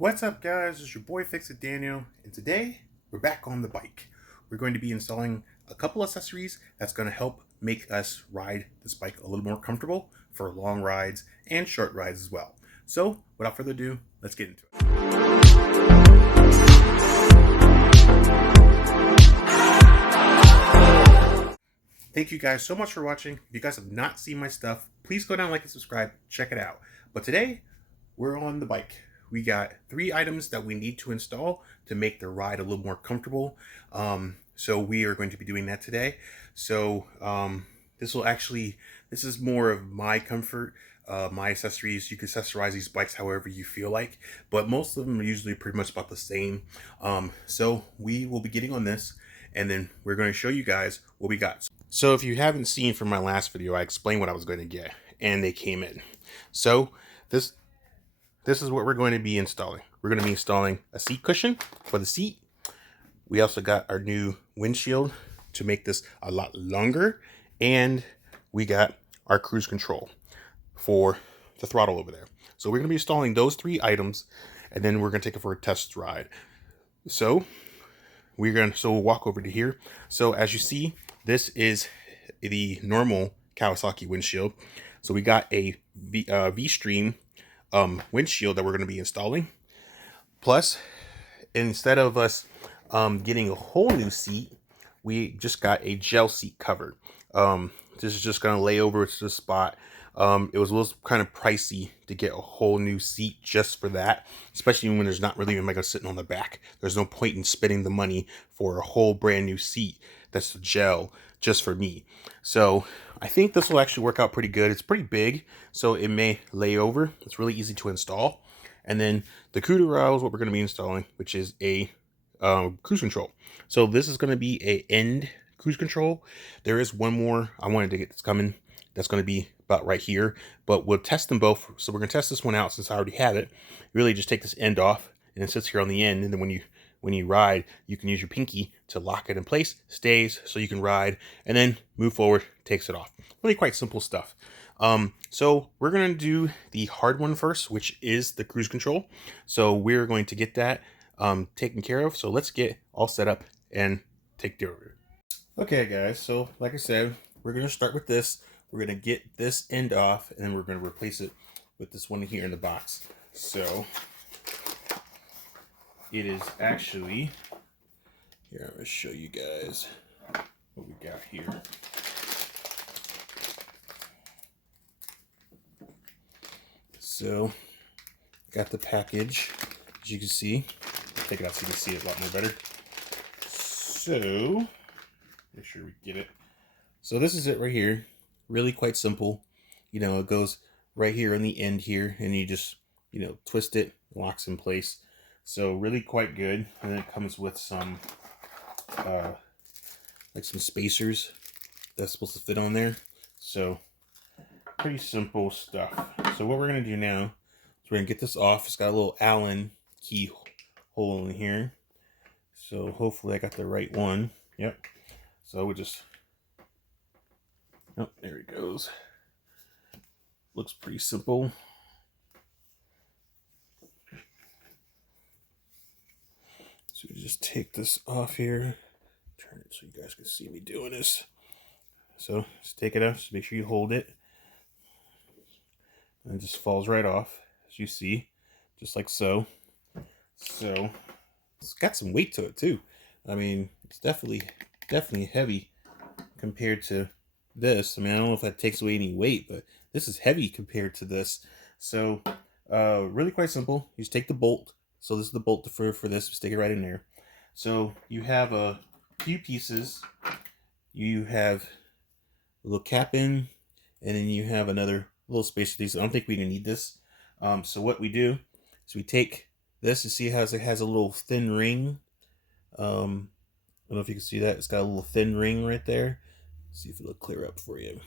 What's up, guys? It's your boy Fix It Daniel, and today we're back on the bike. We're going to be installing a couple accessories that's going to help make us ride this bike a little more comfortable for long rides and short rides as well. So, without further ado, let's get into it. Thank you guys so much for watching. If you guys have not seen my stuff, please go down, like, and subscribe. Check it out. But today, we're on the bike. We got 3 items that we need to install to make the ride a little more comfortable. So we are going to be doing that today. So this is more of my comfort, my accessories. You can accessorize these bikes however you feel like, but most of them are usually pretty much about the same. So we will be getting on this, and then we're going to show you guys what we got. So if you haven't seen from my last video, I explained what I was going to get, and they came in. So this is what we're going to be installing. We're going to be installing a seat cushion for the seat. We also got our new windshield to make this a lot longer. And we got our cruise control for the throttle over there. So we're going to be installing those 3 items, and then we're going to take it for a test ride. So we'll walk over to here. So as you see, this is the normal Kawasaki windshield. So we got a V-Stream windshield that we're going to be installing. Plus, instead of us getting a whole new seat, we just got a gel seat cover. This is just going to lay over to the spot. It was a little kind of pricey to get a whole new seat just for that, especially when there's not really a mega sitting on the back. There's no point in spending the money for a whole brand new seat that's gel just for me. So I think this will actually work out pretty good. It's pretty big, so it may lay over. It's really easy to install. And then the coup de grace is what we're going to be installing, which is a cruise control. So this is going to be a end cruise control. There is one more I wanted to get that's coming. That's going to be about right here, but we'll test them both. So we're going to test this one out since I already have it. You really just take this end off, and it sits here on the end. And then when you ride, you can use your pinky to lock it in place, stays, so you can ride, and then move forward, takes it off. Really quite simple stuff. So we're going to do the hard one first, which is the cruise control. So we're going to get that taken care of. So let's get all set up and take care of it. Okay, guys. So like I said, we're going to start with this. We're going to get this end off, and then we're going to replace it with this one here in the box. So it is actually, here, I'm going to show you guys what we got here. So, got the package, as you can see. Take it out so you can see it a lot more better. So, make sure we get it. So this is it right here. Really quite simple. You know, it goes right here on the end here, and you just, you know, twist it, locks in place. So really quite good. And then it comes with some, like some spacers that's supposed to fit on there. So pretty simple stuff. So what we're going to do now is we're going to get this off. It's got a little Allen key hole in here. So hopefully I got the right one. Yep. So we just, oh, there it goes. Looks pretty simple. So we just take this off here. Turn it so you guys can see me doing this. So just take it off. Just make sure you hold it. And it just falls right off, as you see, just like so. So it's got some weight to it too. I mean, it's definitely heavy compared to this. I mean, I don't know if that takes away any weight, but this is heavy compared to this. So really quite simple. You just take the bolt. So this is the bolt for this. Stick it right in there. So you have a few pieces. You have a little cap in, and then you have another little space for these. I don't think we're gonna need this. So what we do is we take this. You see how it has a little thin ring. I don't know if you can see that. It's got a little thin ring right there. Let's see if it'll clear up for you.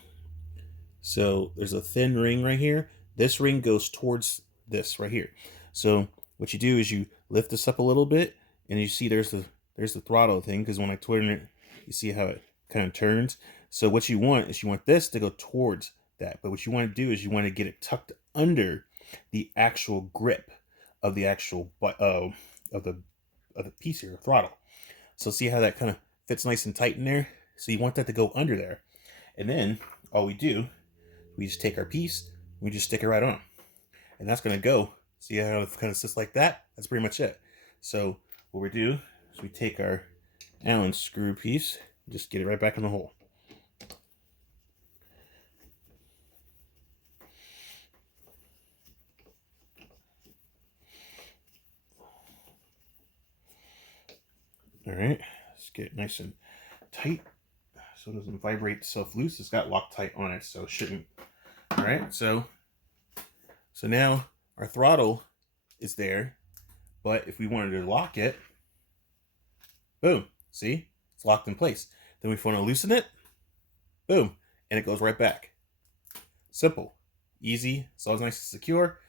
So there's a thin ring right here. This ring goes towards this right here. So what you do is you lift this up a little bit, and you see there's the throttle thing, because when I turn it, you see how it kind of turns. So what you want is you want this to go towards that, but what you want to do is you want to get it tucked under the actual grip of the actual of the piece here, throttle. So see how that kind of fits nice and tight in there? So you want that to go under there. And then all we do, we just take our piece, we just stick it right on. And that's going to go. See how it kind of sits like that? That's pretty much it. So what we do is we take our Allen screw piece, just get it right back in the hole. All right, let's get it nice and tight so it doesn't vibrate itself loose. It's got Loctite on it, so it shouldn't. All right, so now our throttle is there, but if we wanted to lock it, boom, see, it's locked in place. Then we want to loosen it, boom, and it goes right back. Simple, easy, it's always nice and secure.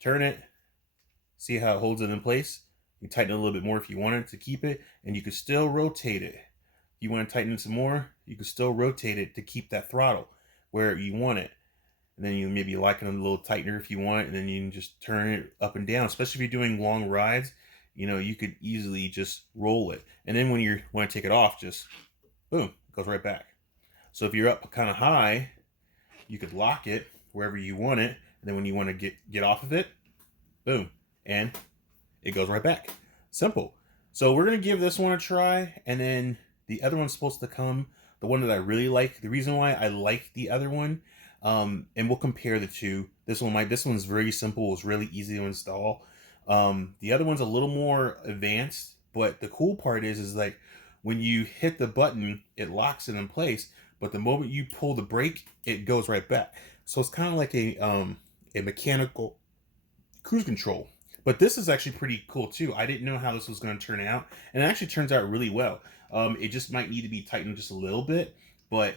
Turn it, see how it holds it in place. You tighten it a little bit more if you wanted to keep it, and you can still rotate it. If you want to tighten it some more, you can still rotate it to keep that throttle where you want it. And then you maybe like it a little tighter if you want, and then you can just turn it up and down. Especially if you're doing long rides, you know, you could easily just roll it. And then when you want to take it off, just boom, it goes right back. So if you're up kind of high, you could lock it wherever you want it, and then when you want to get off of it, boom, and it goes right back. Simple. So we're going to give this one a try, and then the other one's supposed to come, the one that I really like. The reason why I like the other one, and we'll compare the two. This one's very simple. It's really easy to install. The other one's a little more advanced, but the cool part is like when you hit the button, it locks it in place, but the moment you pull the brake, it goes right back. So it's kind of like a mechanical cruise control. But this is actually pretty cool too. I didn't know how this was going to turn out, and it actually turns out really well. It just might need to be tightened just a little bit, but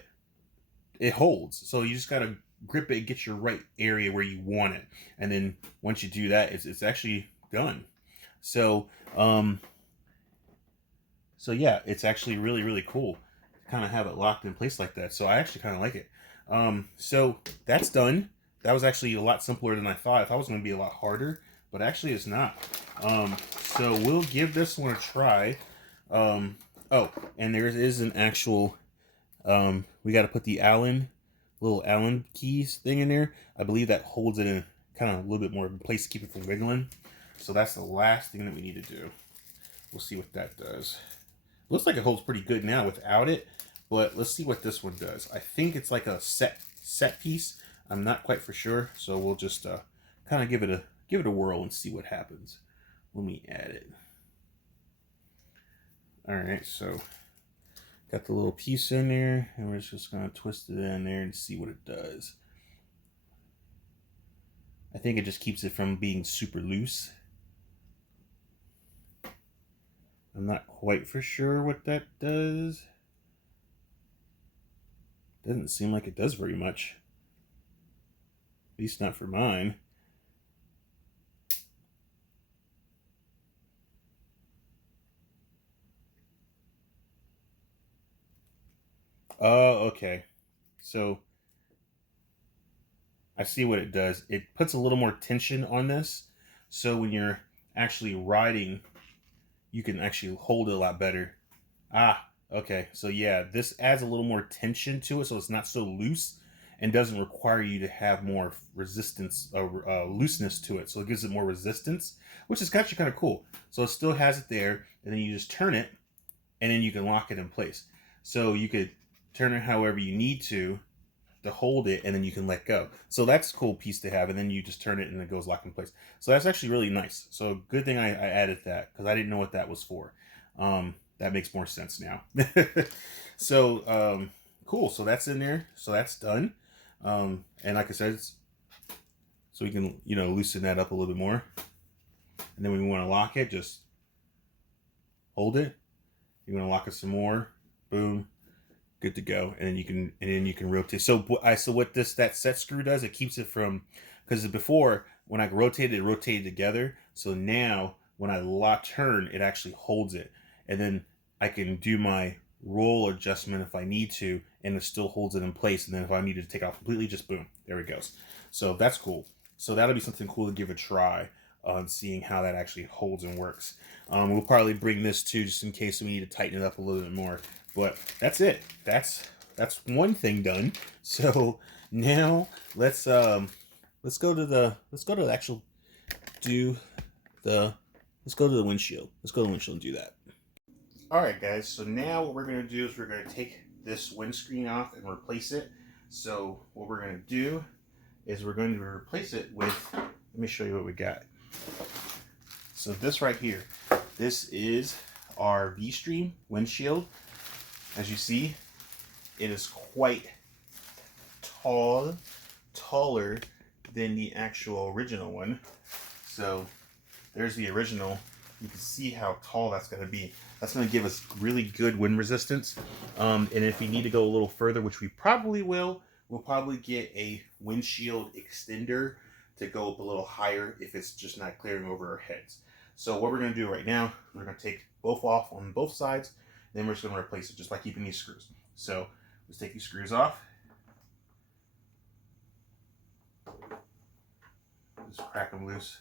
it holds. So you just got to grip it and get your right area where you want it. And then once you do that, it's actually done. So, so yeah, it's actually really, really cool to kind of have it locked in place like that. So I actually kind of like it. So that's done. That was actually a lot simpler than I thought. I thought it was going to be a lot harder, but actually it's not. So we'll give this one a try. Oh, and there is an actual, we got to put the little Allen keys thing in there. I believe that holds it in kind of a little bit more in place to keep it from wiggling. So that's the last thing that we need to do. We'll see what that does. Looks like it holds pretty good now without it, but let's see what this one does. I think it's like a set piece. I'm not quite for sure, so we'll just kind of give it a whirl and see what happens when we add it. All right, so got the little piece in there, and we're just gonna twist it in there and see what it does. I think it just keeps it from being super loose. I'm not quite for sure what that does. Doesn't seem like it does very much. At least not for mine. Oh, okay. So I see what it does. It puts a little more tension on this. So when you're actually riding, you can actually hold it a lot better. Ah, okay. So yeah, this adds a little more tension to it, so it's not so loose and doesn't require you to have more resistance or looseness to it. So it gives it more resistance, which is actually kind of cool. So it still has it there, and then you just turn it, and then you can lock it in place. So you could turn it however you need to hold it, and then you can let go. So that's a cool piece to have, and then you just turn it and it goes locked in place. So that's actually really nice. So good thing I added that, because I didn't know what that was for. That makes more sense now. So cool. So that's in there. So that's done. And like I said, so we can, you know, loosen that up a little bit more. And then when we want to lock it, just hold it. You want to lock it some more, boom, good to go. And then you can rotate. So what that set screw does, it keeps it from, because before when I rotated, it rotated together. So now when I turn, it actually holds it, and then I can do my roll adjustment if I need to, and it still holds it in place. And then if I needed to take it off completely, just boom, there it goes. So that's cool. So that'll be something cool to give a try. on seeing how that actually holds and works. We'll probably bring this too, just in case we need to tighten it up a little bit more. But that's it. That's one thing done. So now let's go to the actual do the let's go to the windshield. Let's go to the windshield and do that. All right, guys. So now what we're going to do is we're going to take this windscreen off and replace it. So what we're going to do is we're going to replace it with, let me show you what we got. So this right here, this is our V-Stream windshield. As you see, it is quite taller than the actual original one. So there's the original. You can see how tall that's going to be. That's going to give us really good wind resistance. And if we need to go a little further, which we probably will, we'll probably get a windshield extender to go up a little higher if it's just not clearing over our heads. So what we're going to do right now, we're going to take both off on both sides. Then we're just going to replace it just by keeping these screws. So let's take these screws off. Just crack them loose.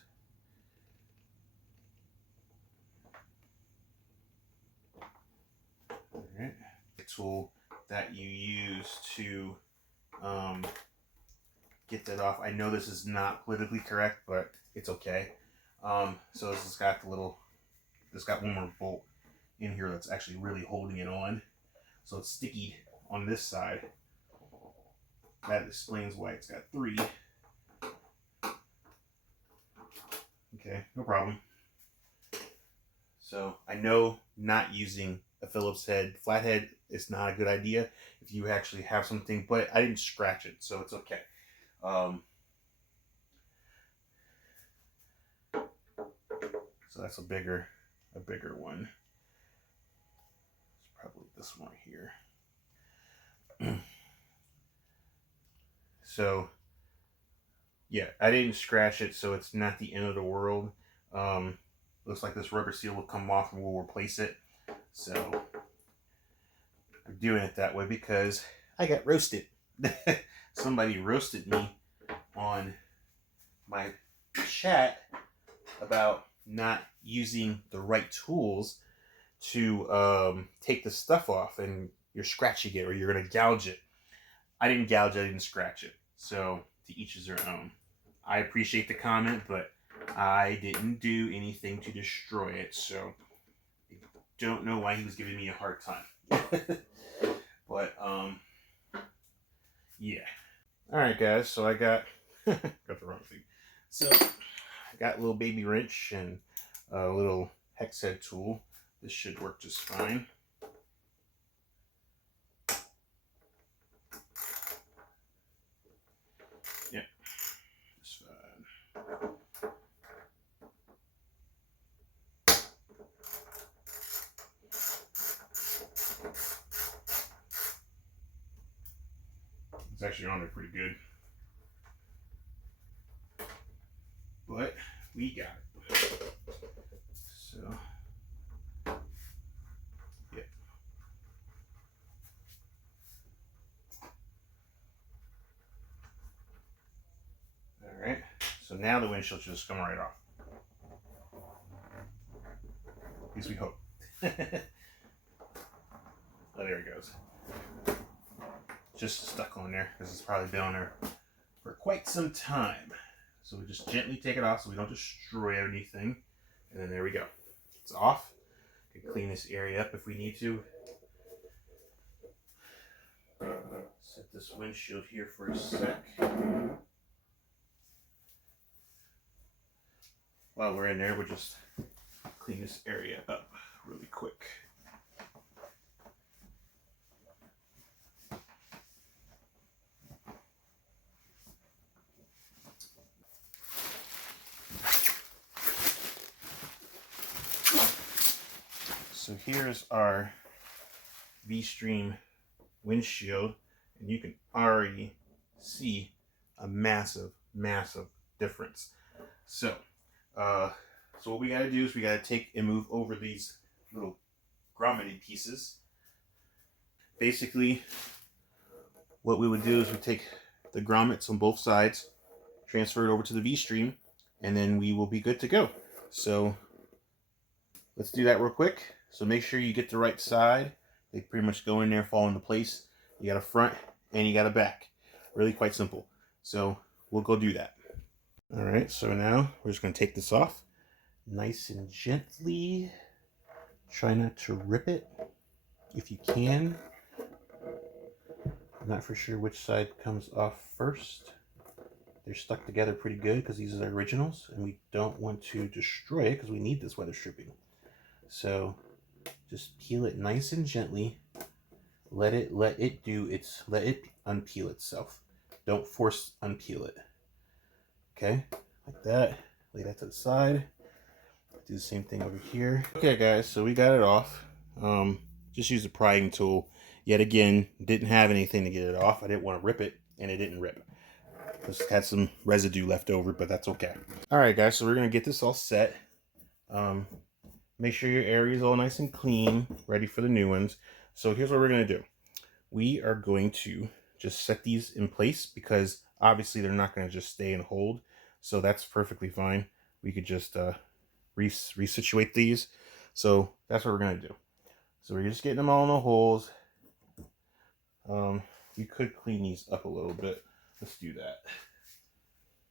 Alright. The tool that you use to get that off. I know this is not politically correct, but it's okay. So this has got the little, it's got one more bolt in here that's actually really holding it on. So it's sticky on this side. That explains why it's got 3. Okay, no problem. So I know not using a Phillips head flathead is not a good idea if you actually have something, but I didn't scratch it, so it's okay. So that's a bigger one. It's probably this one here. So yeah, I didn't scratch it, so it's not the end of the world. Looks like this rubber seal will come off and we'll replace it. So I'm doing it that way because I got roasted. Somebody roasted me on my chat about not using the right tools to take the stuff off, and you're scratching it or you're going to gouge it. I didn't gouge it, I didn't scratch it. So to each is their own. I appreciate the comment, but I didn't do anything to destroy it, so I don't know why he was giving me a hard time. But yeah. Alright guys, so I got got the wrong thing. So I got a little baby wrench and a little hex head tool. This should work just fine. Yeah, just fine. It's actually on there pretty good. But we got it. So, yeah. Alright, so now the windshield should just come right off. At least we hope. Oh, there it goes. Just stuck on there because it's probably been on there for quite some time. So we just gently take it off so we don't destroy anything. And then there we go. It's off. We can clean this area up if we need to. Set this windshield here for a sec. While we're in there, we'll just clean this area up really quick. So here's our V-Stream windshield, and you can already see a massive difference. So what we gotta do is we gotta take and move over these little grommeted pieces. Basically, what we would do is we take the grommets on both sides, transfer it over to the V-Stream, and then we will be good to go. So let's do that real quick. So make sure you get the right side. They pretty much go in there, fall into place. You got a front and you got a back. Really quite simple. So we'll go do that. All right, so now we're just gonna take this off nice and gently. Try not to rip it if you can. I'm not for sure which side comes off first. They're stuck together pretty good because these are the originals, and we don't want to destroy it because we need this weather stripping. So just peel it nice and gently. Let it unpeel itself. Don't force unpeel it. Okay, like that. Lay that to the side. Do the same thing over here. Okay, guys, so we got it off. Just use a prying tool. Yet again, didn't have anything to get it off. I didn't want to rip it, and it didn't rip. Just had some residue left over, but that's okay. All right, guys, so we're gonna get this all set. Make sure your area is all nice and clean, ready for the new ones. So here's what we're gonna do. We are going to just set these in place because obviously they're not gonna just stay and hold. So that's perfectly fine. We could just resituate these. So that's what we're gonna do. So we're just getting them all in the holes. You could clean these up a little bit. Let's do that.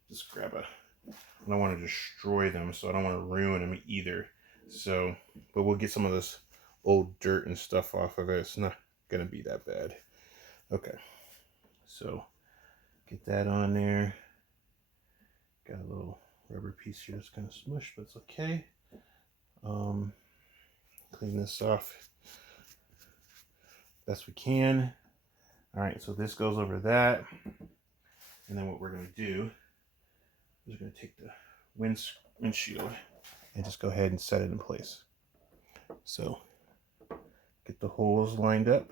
Just grab I don't want to destroy them, so I don't want to ruin them either. So, but we'll get some of this old dirt and stuff off of it. It's not gonna be that bad. Okay, so get that on there. Got a little rubber piece here that's kind of smushed, but it's okay. Clean this off best we can. All right, so this goes over that, and then what we're going to do is we're going to take the windshield and just go ahead and set it in place. So get the holes lined up,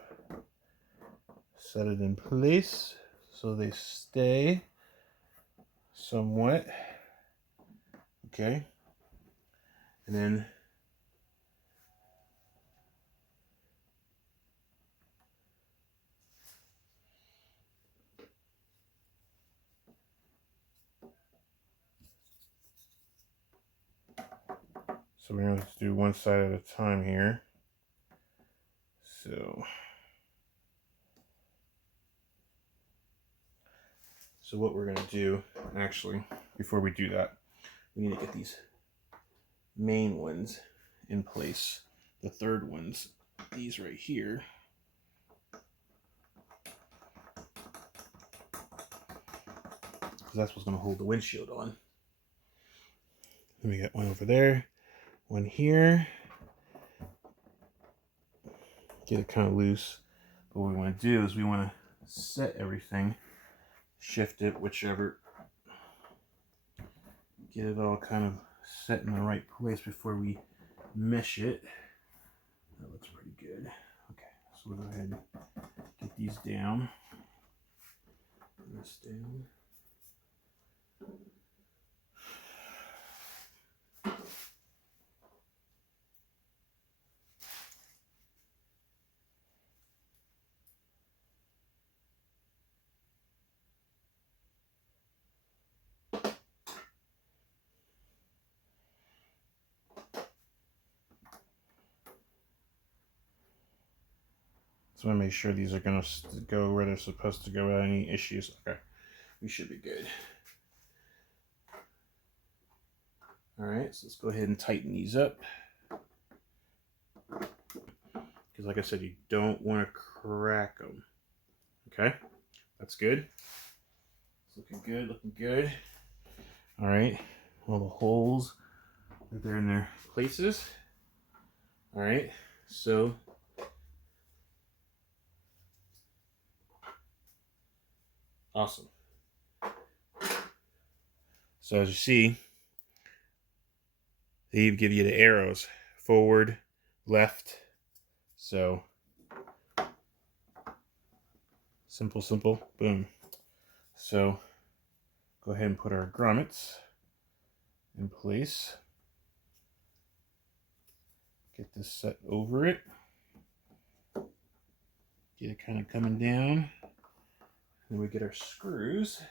set it in place so they stay somewhat. Okay, and then so we're going to do one side at a time here. So what we're going to do, actually, before we do that, we need to get these main ones in place. The third ones, these right here. Because that's what's going to hold the windshield on. And we got one over there, one here. Get it kind of loose. But what we want to do is we want to set everything, shift it, whichever. Get it all kind of set in the right place before we mesh it. That looks pretty good. Okay, so we'll go ahead and get these down. This down. So I make sure these are going to go where they're supposed to go without any issues. Okay, we should be good. All right, so let's go ahead and tighten these up. Because like I said, you don't want to crack them. Okay, that's good. It's looking good, looking good. All right, all the holes are there in their places. All right, so awesome. So as you see, they give you the arrows, forward, left. So simple, simple, boom. So go ahead and put our grommets in place. Get this set over it. Get it kind of coming down. Then we get our screws.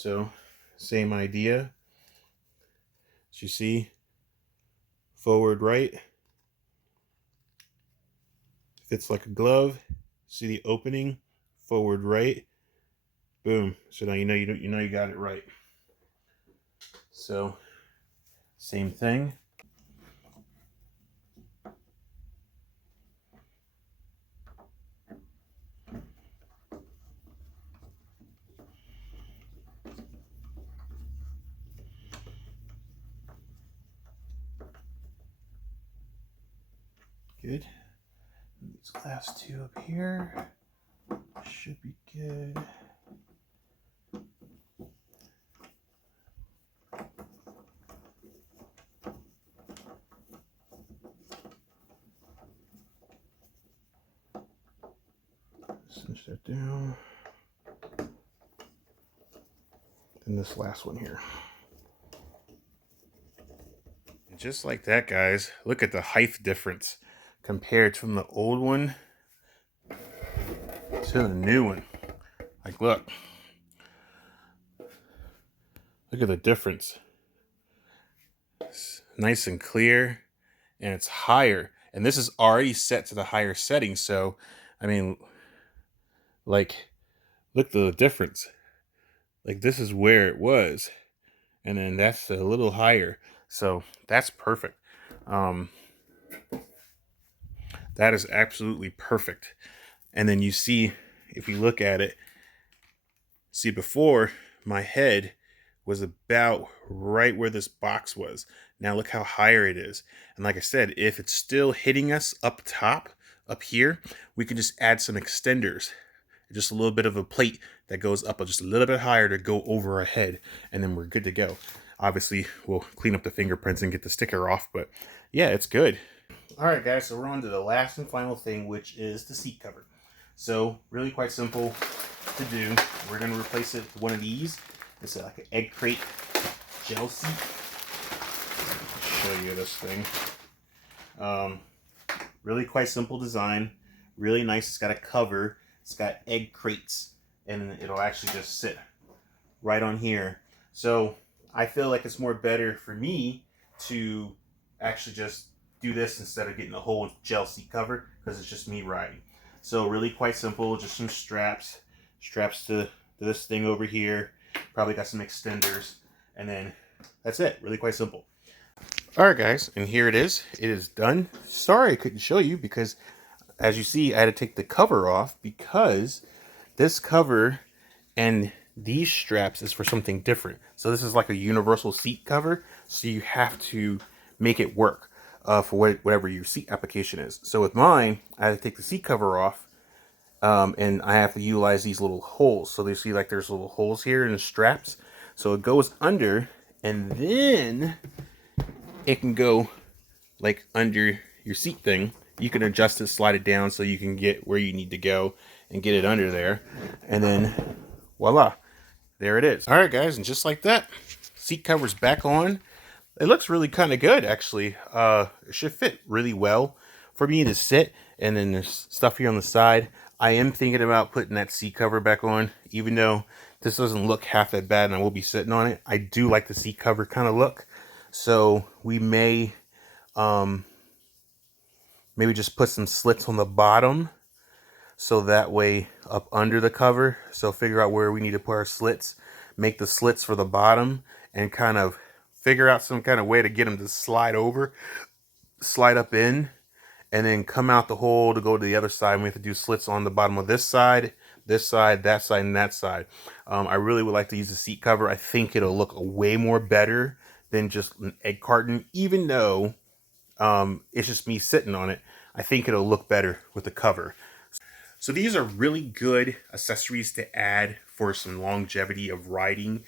So same idea. As you see, forward right, fits like a glove. See the opening, forward right, boom. So now you got it right. So same thing. Good. These last two up here should be good. Cinch that down. And this last one here. And just like that, guys, look at the height difference compared from the old one to the new one. Like, look at the difference. It's nice and clear, and it's higher. And this is already set to the higher setting. So, I mean, like, look at the difference. Like, this is where it was, and then that's a little higher. So that's perfect. That is absolutely perfect. And then you see, if we look at it, see before my head was about right where this box was. Now look how higher it is. And like I said, if it's still hitting us up top, up here, we can just add some extenders. Just a little bit of a plate that goes up just a little bit higher to go over our head, and then we're good to go. Obviously, we'll clean up the fingerprints and get the sticker off, but yeah, it's good. All right, guys, so we're on to the last and final thing, which is the seat cover. So really quite simple to do. We're going to replace it with one of these. It's like an egg crate gel seat. Show you this thing. Really quite simple design. Really nice. It's got a cover. It's got egg crates, and it'll actually just sit right on here. So I feel like it's more better for me to actually just do this instead of getting a whole gel seat cover, because it's just me riding. So really quite simple. Just some straps to this thing over here. Probably got some extenders, and then that's it. Really quite simple. All right, guys, and here it is. It is done. Sorry I couldn't show you, because as you see, I had to take the cover off because this cover and these straps is for something different. So this is like a universal seat cover, so you have to make it work for whatever your seat application is. So with mine, I had to take the seat cover off, and I have to utilize these little holes. So you see, like, there's little holes here in the straps. So it goes under, and then it can go like under your seat thing. You can adjust it, slide it down so you can get where you need to go and get it under there. And then voila, there it is. All right, guys, and just like that, seat cover's back on. It looks really kind of good, actually. It should fit really well for me to sit. And then there's stuff here on the side. I am thinking about putting that seat cover back on, even though this doesn't look half that bad and I will be sitting on it. I do like the seat cover kind of look. So we may maybe just put some slits on the bottom, so that way up under the cover. So figure out where we need to put our slits, make the slits for the bottom, and kind of figure out some kind of way to get them to slide over, slide up in, and then come out the hole to go to the other side. We have to do slits on the bottom of this side, that side, and that side. I really would like to use the seat cover. I think it'll look way more better than just an egg carton, even though it's just me sitting on it. I think it'll look better with the cover. So these are really good accessories to add for some longevity of riding.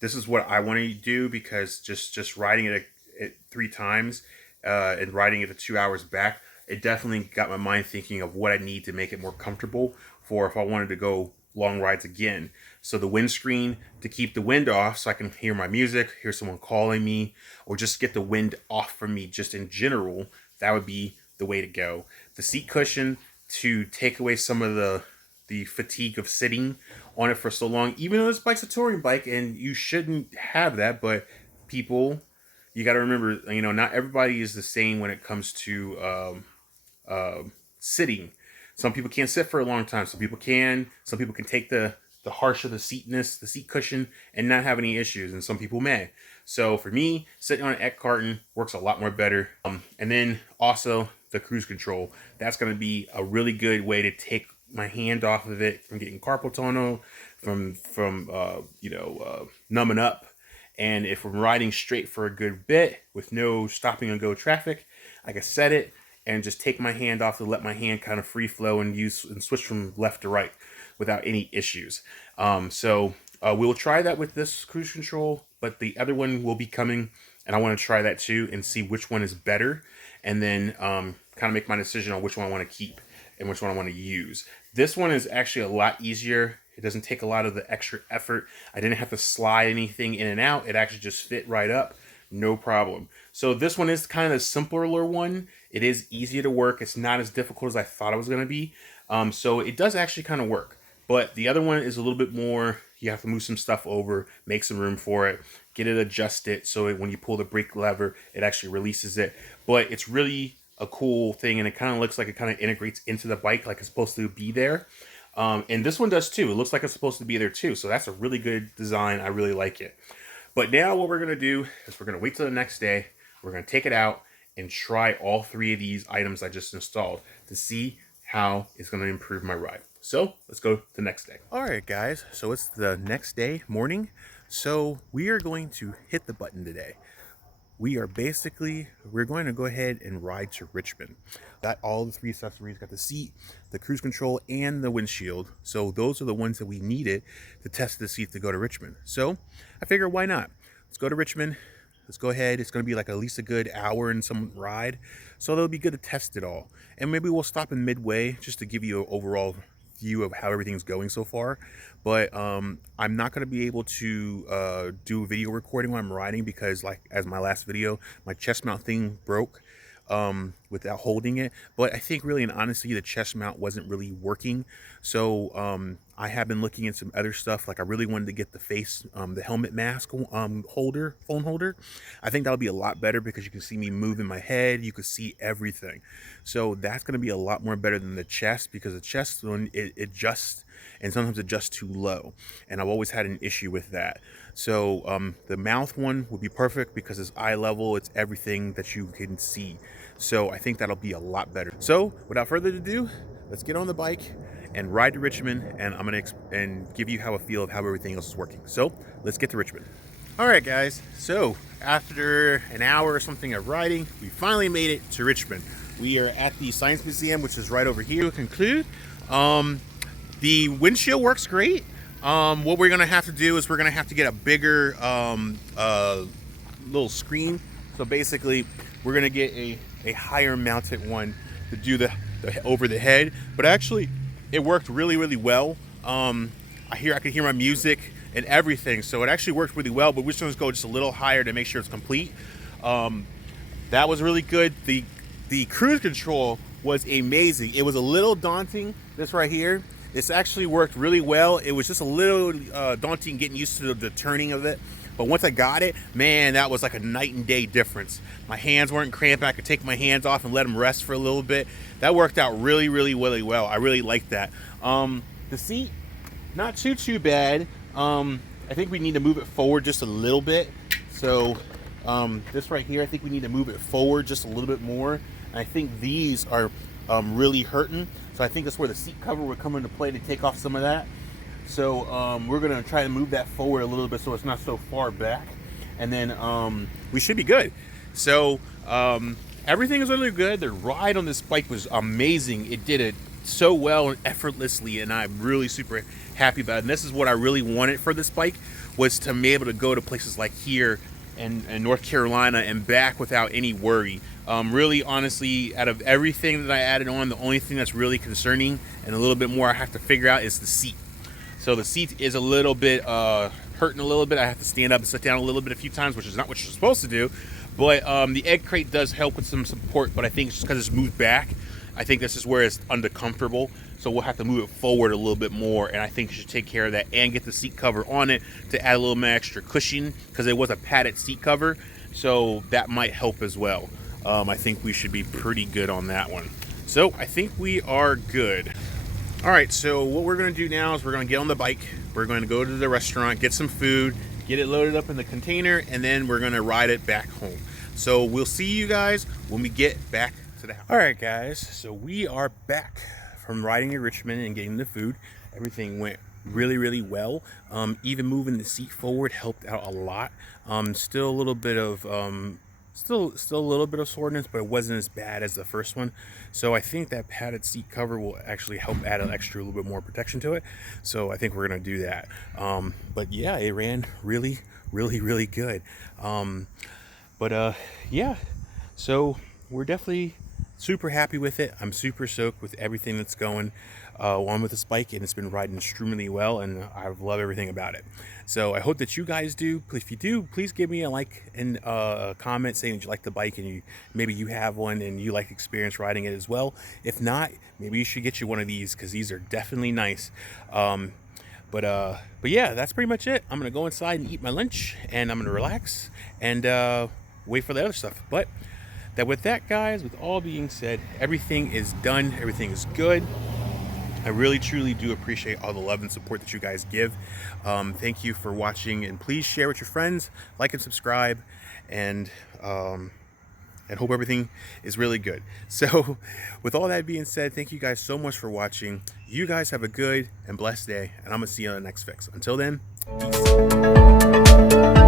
This is what I wanted to do, because just riding it 3 times and riding it 2 hours back, it definitely got my mind thinking of what I need to make it more comfortable for if I wanted to go long rides again. So the windscreen to keep the wind off, so I can hear my music, hear someone calling me, or just get the wind off from me just in general. That would be the way to go. The seat cushion to take away some of the fatigue of sitting on it for so long, even though this bike's a touring bike and you shouldn't have that. But people, you got to remember, you know, not everybody is the same when it comes to uh, sitting. Some people can't sit for a long time. Some people can. Some people can take the harsh of the seatness, the seat cushion, and not have any issues. And some people may. So for me, sitting on an Ek carton works a lot more better. And then also the cruise control. That's going to be a really good way to take my hand off of it from getting carpal tunnel, from numbing up. And if I'm riding straight for a good bit with no stopping and go traffic, I can set it and just take my hand off to let my hand kind of free flow and use and switch from left to right without any issues. We'll try that with this cruise control, but the other one will be coming, and I want to try that too and see which one is better, and then kind of make my decision on which one I want to keep and which one I want to use. This one is actually a lot easier. It doesn't take a lot of the extra effort. I didn't have to slide anything in and out. It actually just fit right up, no problem. So this one is kind of a simpler one. It is easier to work. It's not as difficult as I thought it was going to be. So it does actually kind of work. But the other one is a little bit more, you have to move some stuff over, make some room for it, get it adjusted so when you pull the brake lever, it actually releases it. But it's really a cool thing, and it kind of looks like it kind of integrates into the bike like it's supposed to be there. And this one does too. It looks like it's supposed to be there too. So that's a really good design. I really like it. But now what we're going to do is we're going to wait till the next day. We're going to take it out and try all three of these items I just installed to see how it's going to improve my ride. So let's go to the next day. All right, guys. So it's the next day, morning. So we are going to hit the button today. We're going to go ahead and ride to Richmond. Got all the three accessories, got the seat, the cruise control, and the windshield. So those are the ones that we needed to test the seat to go to Richmond. So I figure, why not? Let's go to Richmond. Let's go ahead. It's going to be like at least a good hour and some ride. So it'll be good to test it all. And maybe we'll stop in midway just to give you an overall view of how everything's going so far. But I'm not going to be able to do video recording when I'm riding because, like as my last video, my chest mount thing broke without holding it. But I think really and honestly the chest mount wasn't really working. So I have been looking at some other stuff. Like I really wanted to get the the helmet mask phone holder. I think that'll be a lot better because you can see me moving my head. You can see everything. So that's going to be a lot more better than the chest, because the chest one, it adjusts, and sometimes adjusts too low. And I've always had an issue with that. So the mouth one would be perfect because it's eye level. It's everything that you can see. So I think that'll be a lot better. So without further ado, let's get on the bike and ride to Richmond, and I'm gonna give you how I feel of how everything else is working. So let's get to Richmond. All right, guys. So after an hour or something of riding, we finally made it to Richmond. We are at the Science Museum, which is right over here. To conclude, the windshield works great. What we're gonna have to do is we're gonna have to get a bigger little screen. So basically, we're gonna get a higher mounted one to do the over the head. But actually, it worked really, really well. I could hear my music and everything, so it actually worked really well. But we're just gonna go just a little higher to make sure it's complete. That was really good. The cruise control was amazing. It was a little daunting. This right here, this actually worked really well. It was just a little daunting getting used to the turning of it. But once I got it, man, that was like a night and day difference. My hands weren't cramped. I could take my hands off and let them rest for a little bit. That worked out really, really, really well. I really liked that. The seat, not too bad. I think we need to move it forward just a little bit. So this right here, I think we need to move it forward just a little bit more. And I think these are really hurting. So I think that's where the seat cover would come into play to take off some of that. So we're gonna try to move that forward a little bit so it's not so far back, and then we should be good. So everything is really good. The ride on this bike was amazing. It did it so well and effortlessly, and I'm really super happy about it. And this is what I really wanted for this bike, was to be able to go to places like here and North Carolina and back without any worry. Really, honestly, out of everything that I added on, the only thing that's really concerning and a little bit more I have to figure out is the seat. So the seat is a little bit hurting a little bit. I have to stand up and sit down a little bit a few times, which is not what you're supposed to do. But the egg crate does help with some support, but I think it's just because it's moved back. I think this is where it's uncomfortable. so we'll have to move it forward a little bit more, and I think it should take care of that and get the seat cover on it to add a little bit extra cushion, because it was a padded seat cover, so that might help as well. I think we should be pretty good on that one. So I think we are good. All right, so what we're gonna do now is we're gonna get on the bike, we're going to go to the restaurant, get some food, get it loaded up in the container, and then we're gonna ride it back home. So we'll see you guys when we get back to the house. All right, guys, so we are back from riding in Richmond and getting the food. Everything went really well. Even moving the seat forward helped out a lot. Still a little bit of still a little bit of soreness, but it wasn't as bad as the first one. So I think that padded seat cover will actually help add an extra little bit more protection to it. So I think we're gonna do that. But yeah, it ran really good. Yeah, so we're definitely super happy with it. I'm super stoked with everything that's going on with this bike, and it's been riding extremely well, and I love everything about it. So I hope that you guys do. If you do, please give me a like and a comment saying that you like the bike, and maybe you have one and you like experience riding it as well. If not, maybe you should get you one of these, because these are definitely nice. But yeah, that's pretty much it. I'm gonna go inside and eat my lunch, and I'm gonna relax and wait for the other stuff. But with that, guys, with all being said, everything is done, everything is good. I really truly do appreciate all the love and support that you guys give. Thank you for watching, and please share with your friends, like and subscribe, and hope everything is really good. So with all that being said, thank you guys so much for watching. You guys have a good and blessed day, and I'm gonna see you on the next fix. Until then, peace.